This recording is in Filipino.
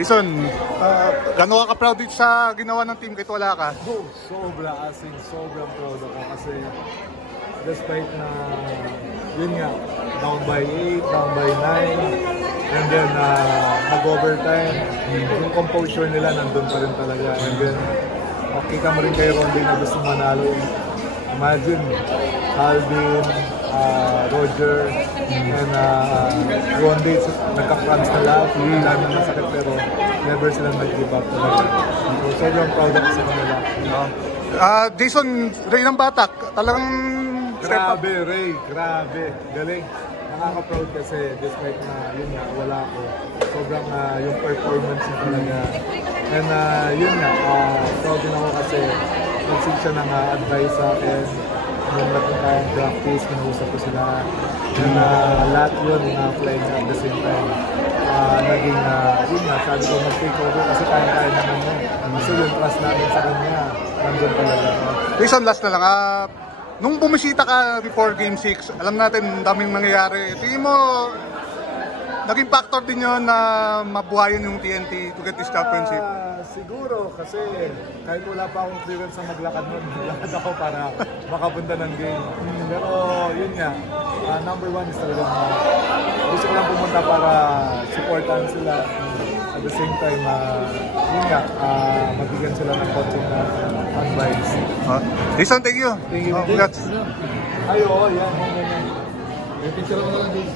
Jason, gano'n ka proud dito sa ginawa ng team kahit wala ka? Sobra, sobrang proud ako kasi despite na yun nga, down by 8, down by 9, and then nag-overtime, yung composure nila nandun pa rin talaga. And then makita mo rin kay Ronde na gusto manalo. Imagine, Alvin, Roger, and Ronde, nagka-France na lahat, dami na sakit pero never silang nag-give up talaga. So, sobrang proud ako sa kanila. Jason, Ray ng Batak, talagang grabe, Ray, grabe, galing. Nakaka-proud kasi despite na yun nga, wala ako. Sobrang yung performance niya talaga. And yun nga, proud din ako kasi nagsig siya ng advice sa akin. Nung napunta yung practice, kinusap ko sila. And lahat yun, na-apply niya at the same time. Naging, yun nga, sabi ko mag-take over kasi kaya-kaya naman yun. Kasi yung trust namin sa kanya, nandun talaga. Jason, last na lang. Nung bumisita ka before Game 6, alam natin daming nangyayari. Tingin mo, naging factor din yun na mabuhayan yung TNT to get this championship? Siguro, kasi kahit wala pa akong clearance sa maglakad nun, maglakad ako para makapunta ng game. Pero yun nga, number one is talaga gusto ko lang pumunta para supportan sila. At the same time, yun nga, mabigyan sila ng konting advice. Jason, thank you. Thank you. Congrats. Ay, oo, yan. May picture ako na lang din.